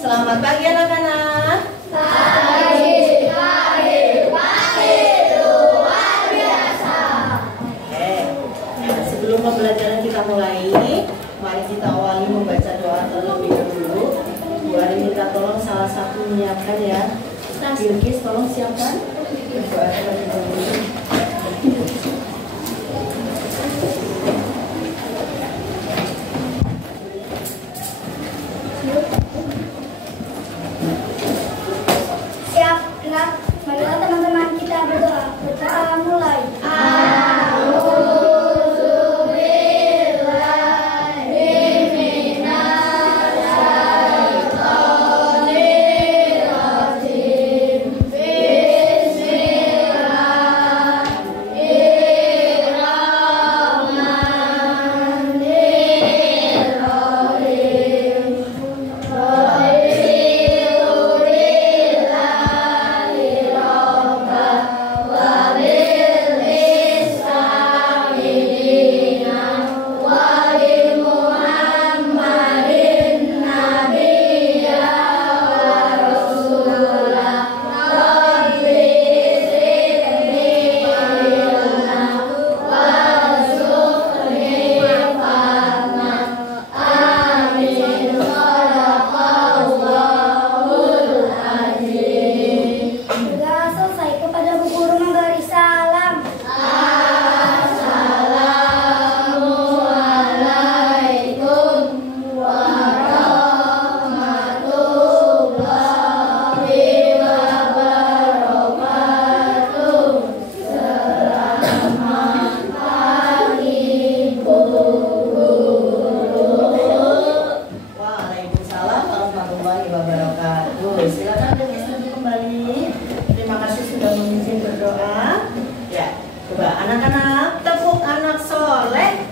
Selamat pagi anak-anak. Pagi, luar biasa. Sebelum pembelajaran kita mulai, mari kita awali membaca doa terlebih dahulu. Bu Ari minta tolong salah satu menyiapkan ya. Bilkis tolong siapkan doa terlebih dahulu. Marilah teman-teman kita berdoa. Berdoa mulai. Silakan Bilkis duduk kembali. Terima kasih sudah memimpin berdoa. Ya, coba anak-anak tepuk anak soleh.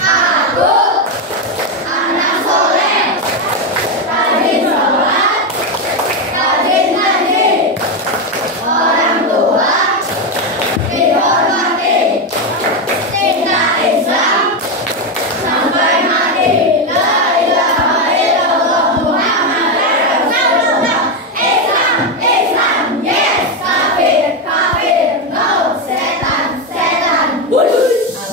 Aku anak soleh, rajin sholat, rajin ngaji, orang tua dihormati, cinta Islam sampai mati. La ilaha illallah Muhammad Rasulullah. Islam, yes. Kafir, no. Setan. Alhamdulillah.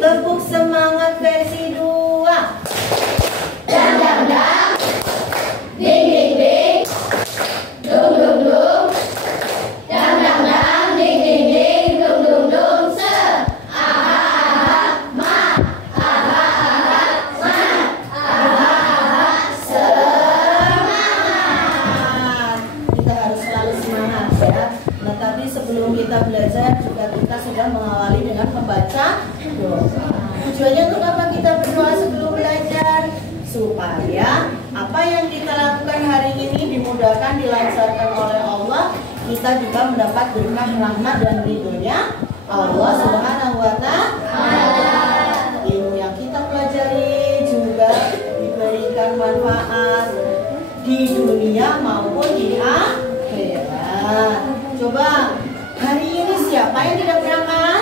Tepuk semangat versi 2. Dang, ding, dung, dang, ding, dung, se, ma, Semangat. Kita harus selalu semangat ya. Nah, tapi sebelum kita belajar juga kita sudah mengawali dengan membaca doa. Tujuannya untuk apa kita berdoa sebelum belajar? Supaya apa yang kita lakukan hari ini dimudahkan, dilancarkan oleh Allah. Kita juga mendapat berkah, rahmat dan ridhonya Allah Subhanahu wa Ta'ala. Ilmu yang kita pelajari juga diberikan manfaat di dunia maupun di akhirat. Coba hari ini siapa yang tidak berangkat?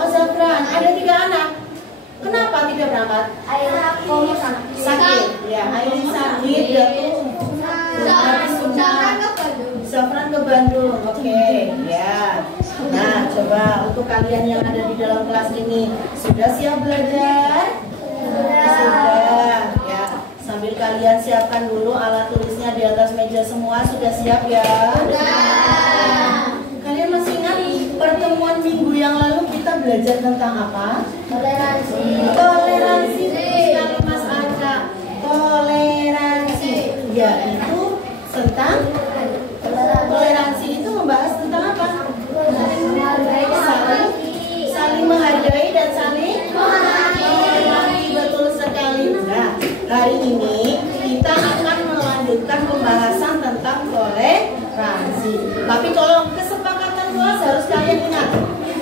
Oh, Zafran. Ada 3 anak. Kenapa tidak berangkat? Sakit. Ya, Aileen sakit. Zafran ke Bandung. Oke, ya. Nah, coba untuk kalian yang ada di dalam kelas ini sudah siap belajar? Sudah. Ya. Sambil kalian siapkan dulu alat tulisnya di atas meja semua. Sudah siap ya? Kalian masih ingat pertemuan minggu yang lalu kita belajar tentang apa? Toleransi. Sekali Mas Arka. Toleransi. Yaitu tentang toleransi itu membahas tentang apa? Saling menghargai dan saling menghormati. Betul sekali. Nah, hari ini kita akan melanjutkan pembahasan tentang toleransi. Tapi tolong kesepakatan kelas harus kalian ingat.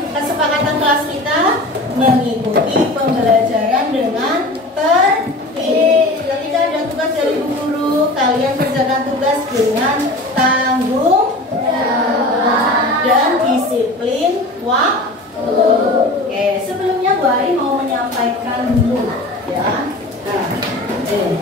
Kesepakatan kelas kita mengikuti pembelajaran dengan tertib. Ketika ada tugas dari Bu Guru, kalian kerjakan tugas dengan tanggung jawab dan disiplin waktu. Oke, sebelumnya Bu Ari mau menyampaikan sampaikan dulu ya. Nah, di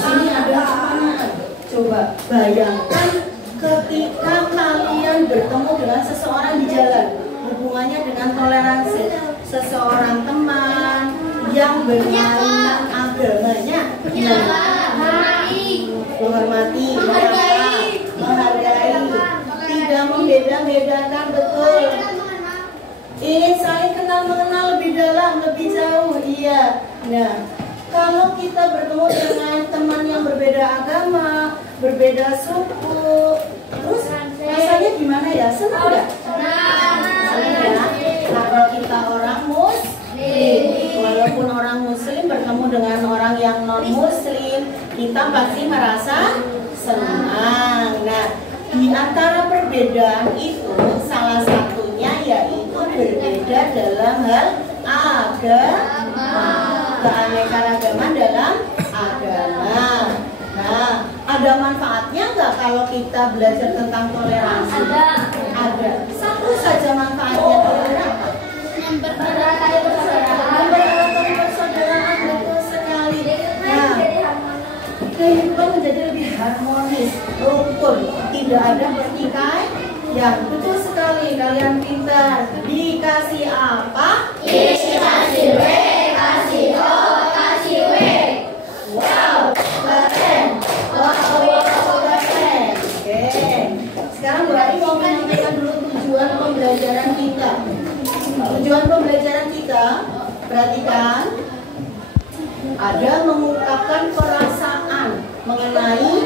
sini ada apa? Coba bayangkan ketika kalian bertemu dengan seseorang di jalan, hubungannya dengan toleransi, seseorang teman yang berlainan agamanya, menghormati, menghargai, tidak membeda-bedakan, betul. Ingin saling kenal mengenal lebih dalam, lebih jauh, iya. Nah, kalau kita bertemu dengan teman yang berbeda agama, berbeda suku, terus rasanya gimana ya? Senang nggak? Senang ya. Kalau kita orang Muslim, walaupun orang Muslim bertemu dengan orang yang non Muslim, kita pasti merasa senang. Nah, di antara perbedaan itu salah satunya yaitu berbeda dalam hal agama, keanekaragaman dalam agama. Nah, ada manfaatnya nggak kalau kita belajar tentang toleransi? Ada. Satu saja manfaatnya toleransi. Mempererat persaudaraan, betul sekali. Nah, kehidupan menjadi lebih harmonis, rukun, tidak ada pertikaian. Ya, betul sekali, kalian pintar. Dikasih apa? Dikasih W, kasih O, kasih W. Wow, keren. Keren. Oke. Sekarang Bu Ari mau menyampaikan dulu tujuan pembelajaran kita. Tujuan pembelajaran kita, perhatikan, ada mengungkapkan perasaan mengenai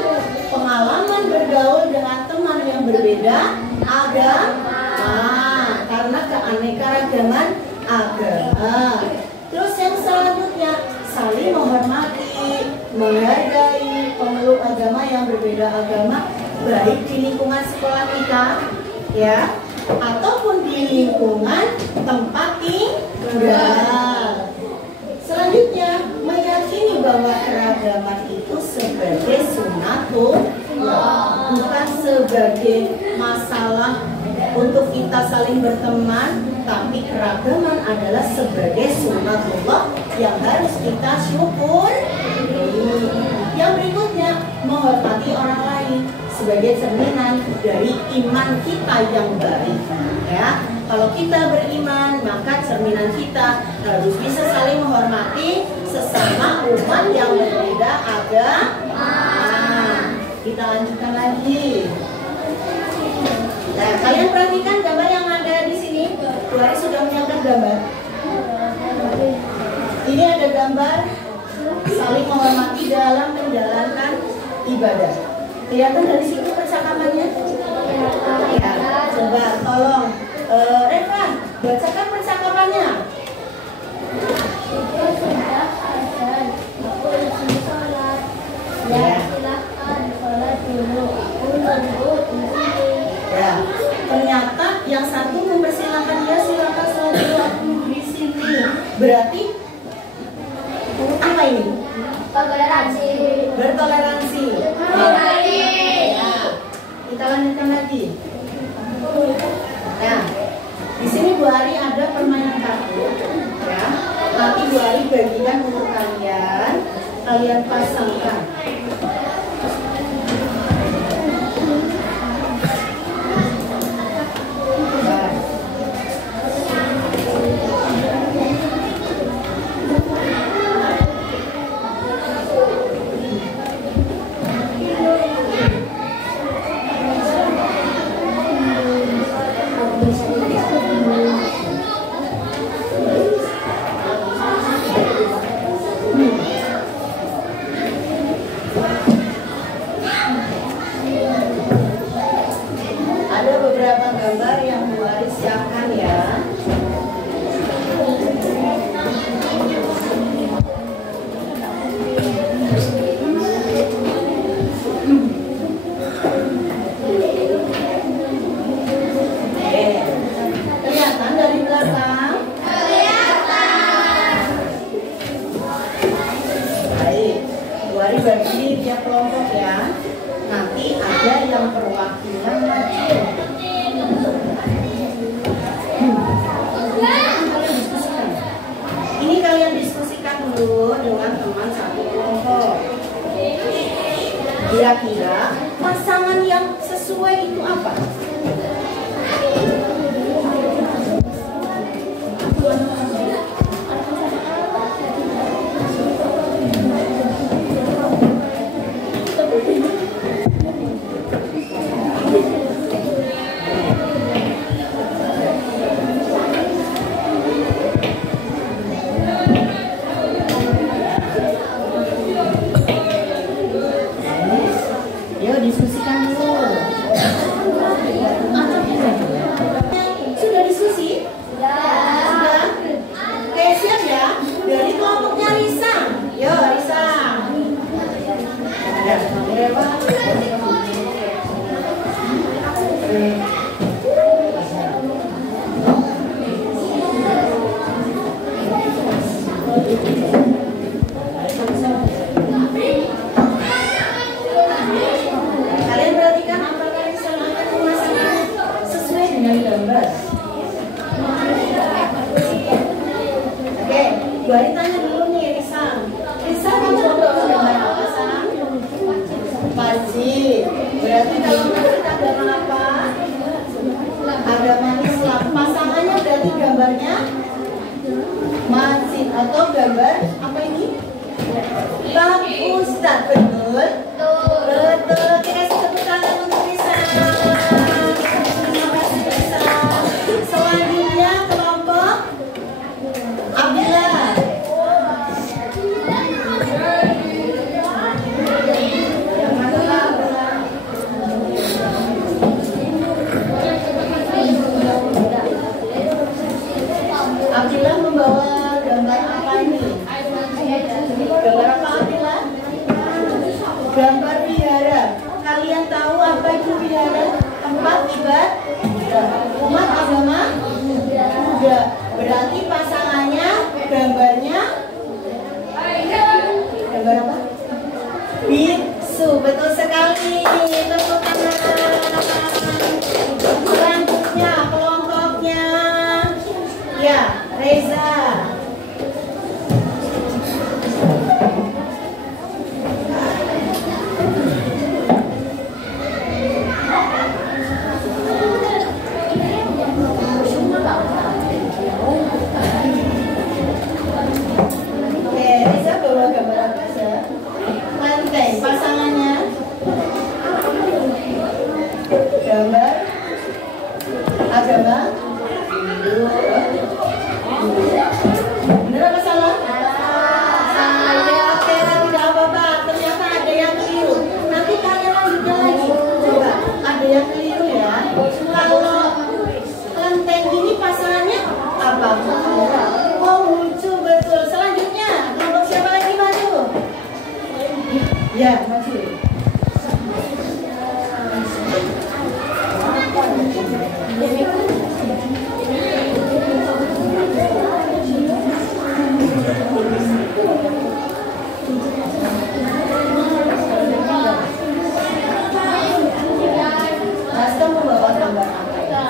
pengalaman bergaul dengan teman yang berbeda agama, karena keanekaragaman agama. Terus yang selanjutnya, saling menghormati, menghargai pemeluk agama yang berbeda agama, baik di lingkungan sekolah kita, ya, ataupun di lingkungan tempat tinggal. Selanjutnya, meyakini bahwa keragaman itu sebagai sunnatullah, bukan sebagai masalah untuk kita saling berteman, tapi keragaman adalah sebagai sunnatullah yang harus kita syukuri. Yang berikutnya, menghormati orang lain sebagai cerminan dari iman kita yang baik. Ya, kalau kita beriman, maka cerminan kita harus bisa saling menghormati sesama umat yang berbeda agama. Kita lanjutkan lagi. Nah, kalian perhatikan gambar yang ada di sini. Bu Ari sudah menyiapkan gambar. Ini ada gambar saling menghormati dalam menjalankan ibadah. Kelihatan dari situ percakapannya? Ya, coba tolong Reva, bacakan percakapannya. Ya. Ya, ternyata yang satu mempersilahkan dia silakan sholat dulu, aku di sini. Berarti apa ini? Toleransi. Bertoleransi. Ya. Kita lanjutkan lagi. Nah, di sini Bu Ari ada permainan kartu. Ya, nanti Bu Ari bagikan untuk kalian. Kalian pasangkan. Ada beberapa gambar yang Bu Ari siapkan ya. Kelihatan dari belakang? Kelihatan. Baik, Bu Ari bagi tiap kelompok ya. Nanti ada yang perwakilan maju. Kalian diskusikan. satu dengan teman satu kelompok. Kira-kira pasangan yang sesuai itu apa? Diskusikan dulu. Sudah diskusi? Sudah. Oke, siap ya. Dari kelompoknya Risa. Yo, Risa. Ya, Bari tanya dulu nih Risa. Risa kamu bawa gambar apa sayang? Masjid. Berarti kalau kita gambar apa? Agama Islam. Pasangannya berarti gambarnya masjid atau gambar apa ini? Bang Ustadz, betul? Betul. Kita tepuk tangan untuk Risa. Terima kasih Risa. Selanjutnya kelompok Abdillah. Abdillah membawa gambar apa ini? Gambar apa Abdillah? Gambar wihara. Kalian tahu apa itu wihara? Tempat ibadah umat agama Buddha. Berarti pasangannya gambarnya gambar apa? Biksu. Betul sekali. Tepuk tangan. Selanjutnya kelompoknya ya Reza. Pasangannya gambar agama bener apa salah? Oke, tidak apa-apa. Ternyata ada yang keliru. Nanti kalian lanjutkan lagi. Coba, ada yang keliru ya. Kalau kelenteng ini pasangannya apa? Oh, lucu, betul. Selanjutnya, kelompok siapa lagi maju? Ya, maju. Mas membawa gambar apa?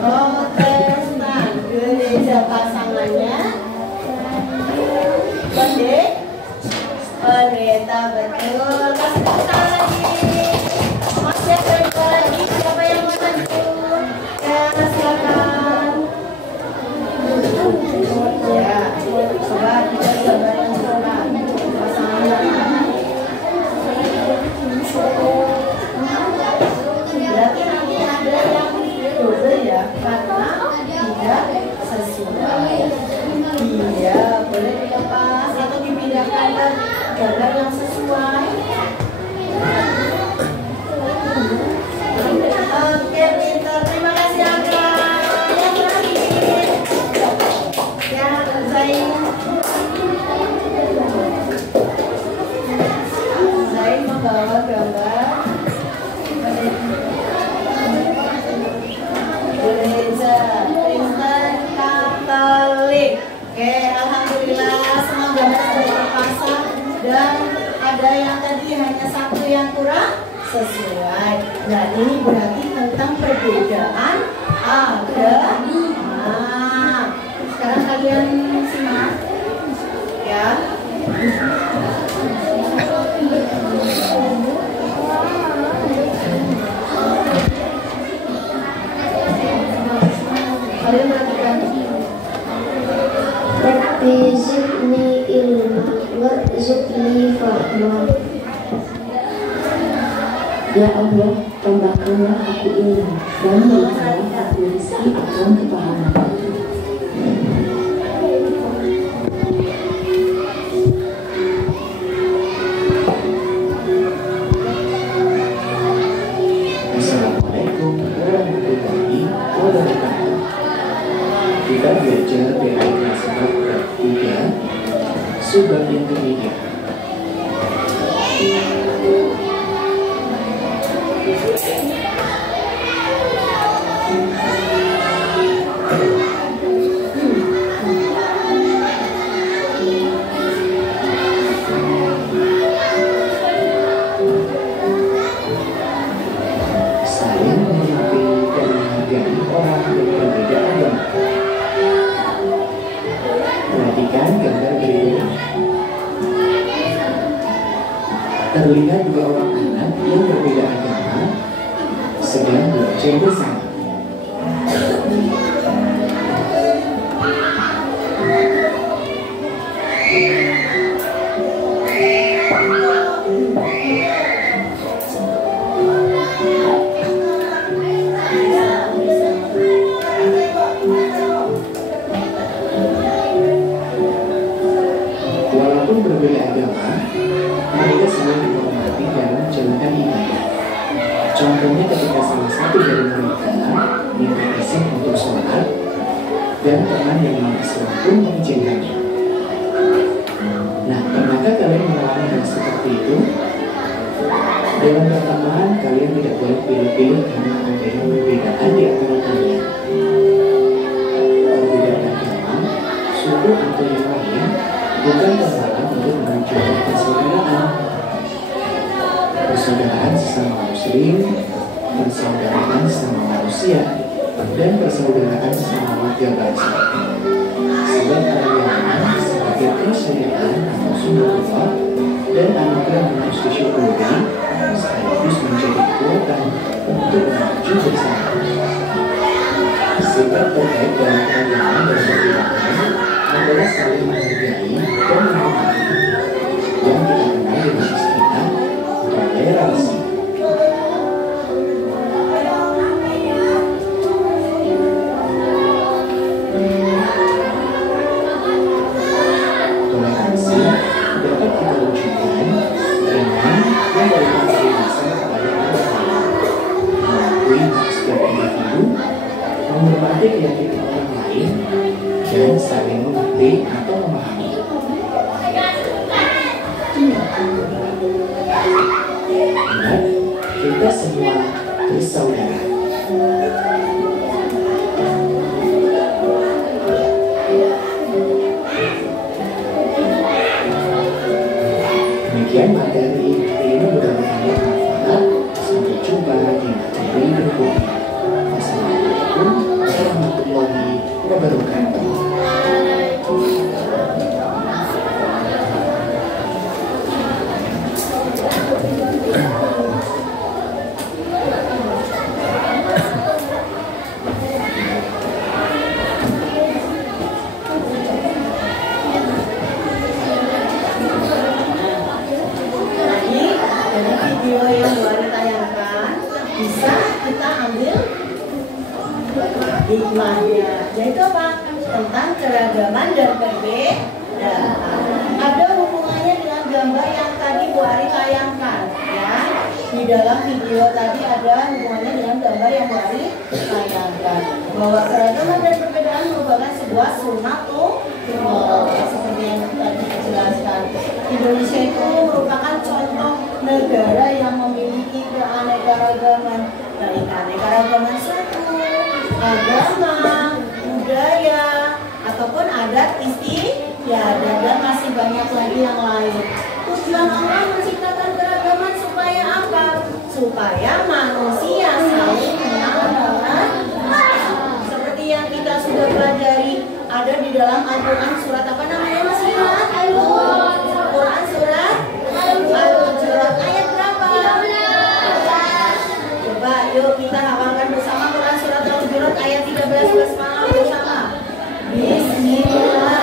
Protestan, gereja pasangannya pendeta, betul. Kasih tepuk lagi. Masih ada dua lagi. Siapa yang mau maju? Ya, silakan. Ya, coba kita gambar yang sebelah pasangannya. Berarti nanti ada yang double ya, karena tidak sesuai. Iya, boleh dilepas atau dipindahkan ke gambar yang sesuai. Oke, pintar. Terima kasih Aga. Yang terakhir, ya Zain. Zain membawa gambar gereja Kristen Katolik. Oke, alhamdulillah semua gambar sudah terpasang dan ada yang tadi hanya satu yang kurang sesuai. Nah, ini berarti tentang perbedaan agama. Sekarang kalian simak ya. Kalian perhatikan. Rabbi zidni ilma warzuqni fahma. Ya Allah, tambahkanlah aku ilmu dan berikanlah aku rezeki akan kepahaman. Assalamualaikum warahmatullahi wabarakatuh. Kita belajar dari kelas 4 subbab yang ketiga. Saling menghormati dan menghargai orang yang berbeda agama. Perhatikan gambar berikut. Terlihat dua orang anak yang berbeda agama sedang belajar bersama. Walaupun berbeda agama, mereka saling dihormati dalam menjalankan ibadah. Contohnya ketika salah satu dari mereka minta izin untuk sholat dan teman yang non-Islam pun mengizinkannya. Nah, pernahkah kalian mengalami hal seperti itu? Dalam berteman, kalian tidak boleh pilih-pilih karena ada yang berbedaan di antara kalian. Perbedaan agama, suku atau yang lain bukan terhalang untuk menunjukkan persaudaraan. Persaudaraan sesama muslim, persaudaraan sesama manusia, dan persaudaraan sesama warga bangsa. Sebab agama sebagai kesyariatan atau sunnah dan anugerah yang harus disyukuri, sekaligus menjadi kekuatan untuk maju bersama. Sifat terbaik dalam keragaman dan perbedaan adalah saling menghargai dan menghormati, yang kita kenal dengan istilah toleransi. Toleransi dapat kita wujudkan dengan memberikan kebebasan kepada orang lain, mengakui hak setiap individu, menghormati keyakinan orang lain, dan saling mengerti atau memahami. Ingat, kita semua bersaudara. Demikian materi ini mudah-mudahan bermanfaat. Sampai jumpa di materi berikutnya. Wassalamualaikum warahmatullahi wabarakatuh. Video yang baru ditayangkan bisa kita ambil hikmahnya, yaitu apa? Tentang keragaman dan perbedaan. Ada hubungannya dengan gambar yang tadi Bu Ari tayangkan, ya. Di dalam video tadi ada hubungannya dengan gambar yang Bu Ari tayangkan, bahwa keragaman dan perbedaan merupakan sebuah sunnah seperti yang tadi dijelaskan. Indonesia itu merupakan contoh negara yang memiliki keanekaragaman, dari keanekaragaman suku, agama, budaya, ataupun adat istiadat, dan masih banyak lagi yang lain. Tujuan Allah menciptakan keragaman supaya apa? supaya manusia saling kenal seperti yang kita sudah pelajari ada di dalam Al-Quran surat apa namanya Mas Rina? Al-Quran surat Al-Hujurat ayat berapa? Coba yuk kita hafalkan bersama Quran surat Al-Hujurat ayat 13 basmalah bersama. Bismillahirrahmanirrahim.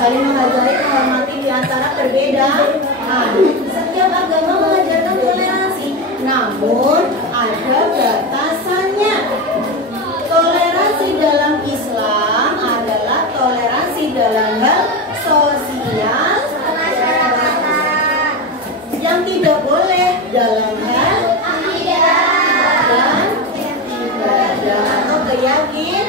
Saling menghargai, menghormati di antara perbedaan. Setiap agama mengajarkan toleransi, namun ada batasannya. Toleransi dalam Islam adalah toleransi dalam hal sosial yang tidak boleh dalam hal dan ibadah atau keyakinan.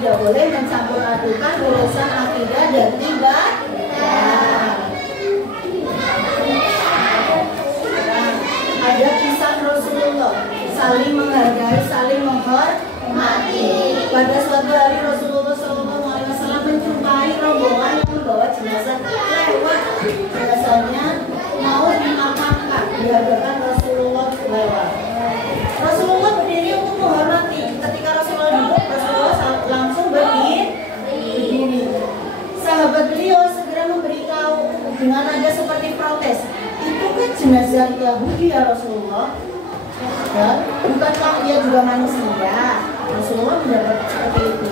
Tidak boleh mencampur adukan urusan akidah dan ibadah. Ada kisah Rasulullah saling menghargai, saling menghormati. Pada suatu hari Rasulullah SAW menjumpai rombongan yang membawa jenazah lewat. Biasanya mau dimakamkan di hadapan Rasulullah lewat. Rasulullah berdiri untuk menghormati. Ketika Rasulullah duduk, Rasulullah langsung berdiri. Sahabat beliau segera memberitahu dengan nada seperti protes. Itu kan jenazah Yahudi ya Rasulullah. Ya, bukankah dia juga manusia? Rasulullah menjawab seperti itu.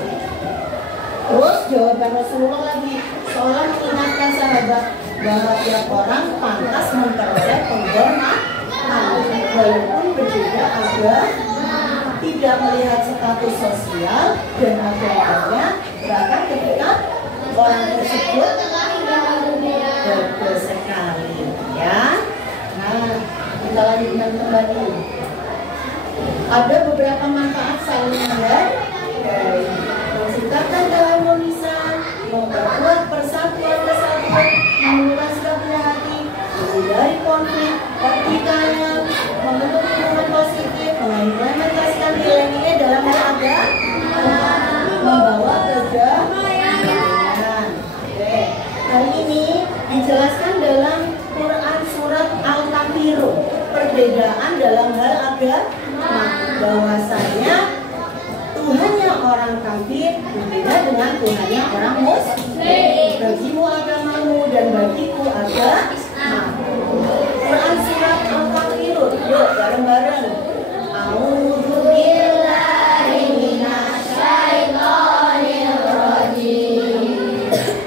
Terus jawaban Rasulullah lagi seolah mengingatkan sahabat bahwa tiap orang pantas memperoleh penghormatan walaupun berbeda agama, tidak melihat status sosial dan agamanya, bahkan ketika orang tersebut berbeda sekali, ya. Nah, kita lanjutkan kembali. Ada beberapa manfaat saling menghargai, menciptakan keharmonisan, memperkuat persatuan, menumbuhkan sikap hati, menghindari konflik, pertikaian, membentuk lingkungan positif, mengimplementasikan nilai-nilai dalam hal agama, membawa kedamaian. Oke, hari ini dijelaskan dalam Quran surat Al-Kafirun, perbedaan dalam bahwasanya Tuhannya orang kafir berbeda dengan Tuhannya orang Muslim. Bagimu agamamu dan bagiku agamaku. Quran surat Al-Kafirun. Yuk bareng-bareng. A'udzu billahi minasyaitonir rajim.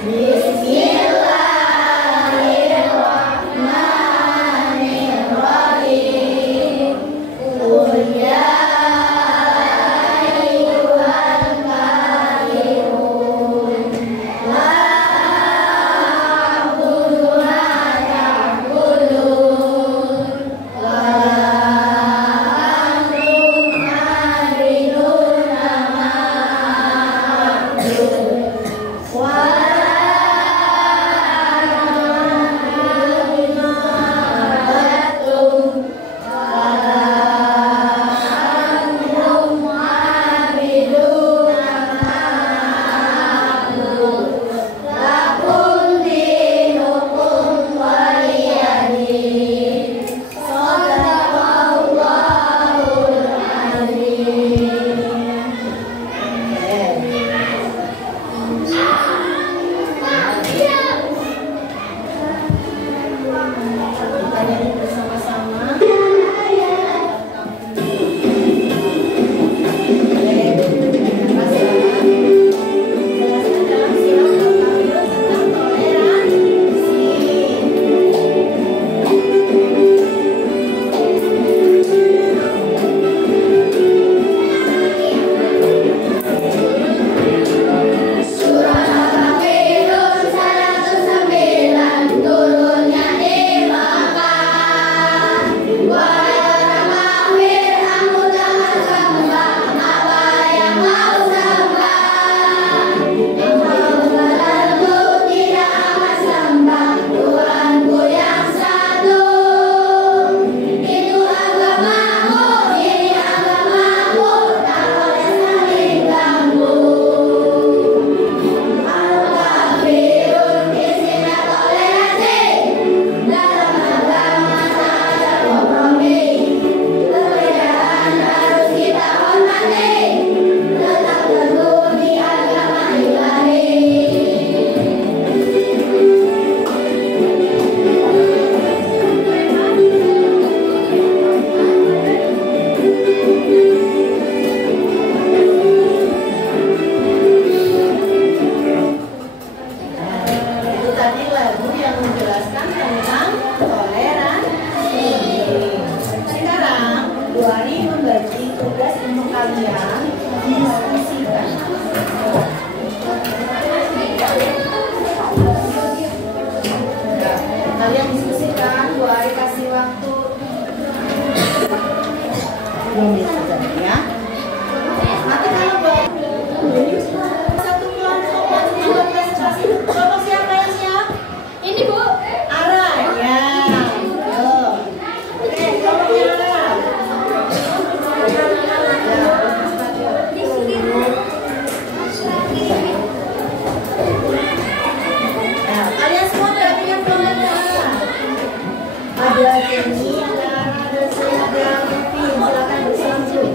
Bismillahirrahmanirrahim. Qul ya Ada Jenny, ada Sarah, ada Sylvia, silakan bersambung.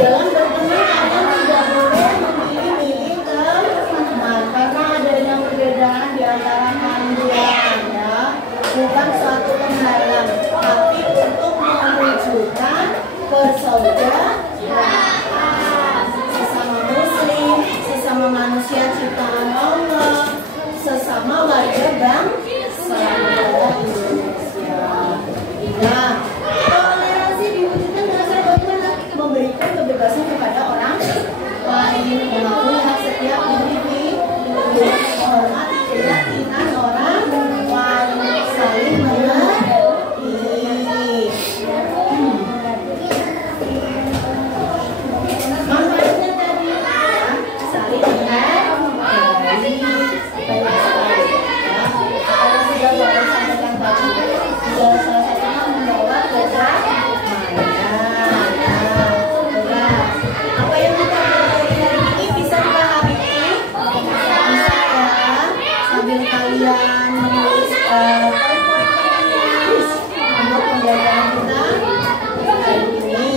Dalam berteman kalian tidak boleh memilih-milih teman karena adanya perbedaan di antara kalian ya. Bukan suatu penghalang, tapi untuk menunjukkan persaudaraan sesama muslim, sesama manusia ciptaan Allah, sesama warga bangsa negara Indonesia. Nah, toleransi diwujudkan dengan cara bagaimana? Memberikan kebebasan kepada orang lain, mengakui hak setiap individu, menghormati keyakinan orang lain, saling mengerti. Manfaatnya tadi ya, saling mengerti. Banyak sekali ya. Kalau sudah bapak sampaikan tadi, salah satunya membawa kedamaian. Apa yang kita pelajari hari ini bisa dipahami? Bisa ya, sambil kalian menulis poin-poin untuk pembelajaran kita hari ini.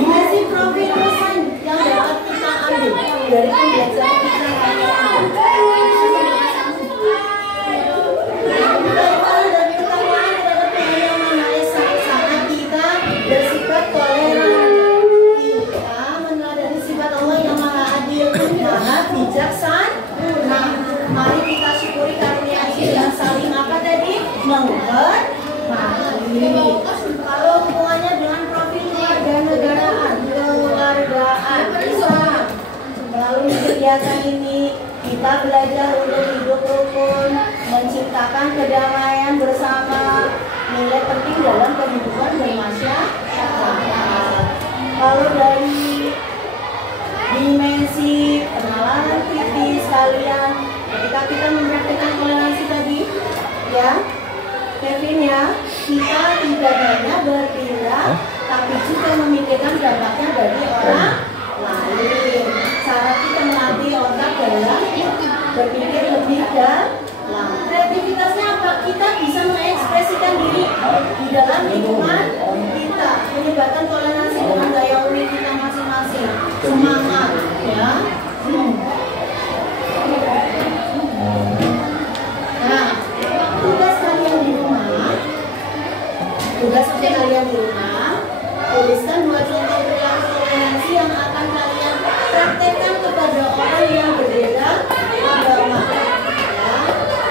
Dimensi profil pesan yang dapat kita ambil dari pembelajaran kita hari ini. Dari utamanya adalah bagaimana saat kita bersifat toleran. Kita meneladani sifat Allah yang maha adil, maha bijaksana. Nah, mari kita syukuri karunia yang saling apa tadi? Menghargai. Kalau hubungannya dengan profil kewarganegaraan, Islam, melalui kegiatan ini kita belajar untuk hidup rukun, menciptakan kedamaian bersama, nilai penting dalam kehidupan bermasyarakat. Kalau dari dimensi penalaran kritis kalian, ketika kita mempraktikkan toleransi tadi, ya, Kevin ya, kita tidak hanya bertindak, tapi juga memikirkan dampaknya bagi orang lain. Cara kita melatih otak dalam berpikir lebih dalam. Kreativitasnya apa? Kita bisa mengekspresikan diri di dalam lingkungan kita, menyebabkan toleransi dengan gaya unik kita masing-masing. Semangat, ya. Nah, tugas kalian di rumah, tuliskan 2 contoh perilaku toleransi yang akan kalian praktekkan kepada orang yang berbeda agama. Ya.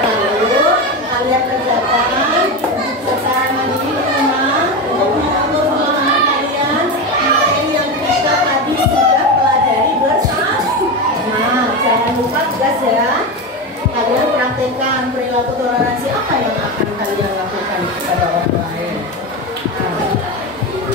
Lalu kalian kerjakan secara mandiri di rumah untuk mengatur pemahaman kalian materi yang kita tadi sudah pelajari bersama. Nah, jangan lupa tugas ya. Kalian praktekkan perilaku toleransi apa yang akan kalian lakukan kepada orang lain.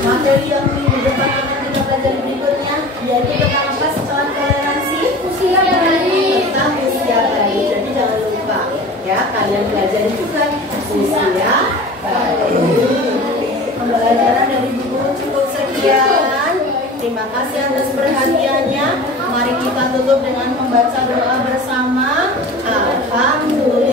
Materi yang minggu depan akan kita pelajari berikutnya yaitu tentang apa setelah toleransi? Usia bayi. Tentang usia bayi. Jadi jangan lupa ya, kalian pelajari juga usia bayi. Pembelajaran dari buku cukup sekian. Terima kasih atas perhatiannya. Mari kita tutup dengan membaca doa bersama. Alhamdulillah.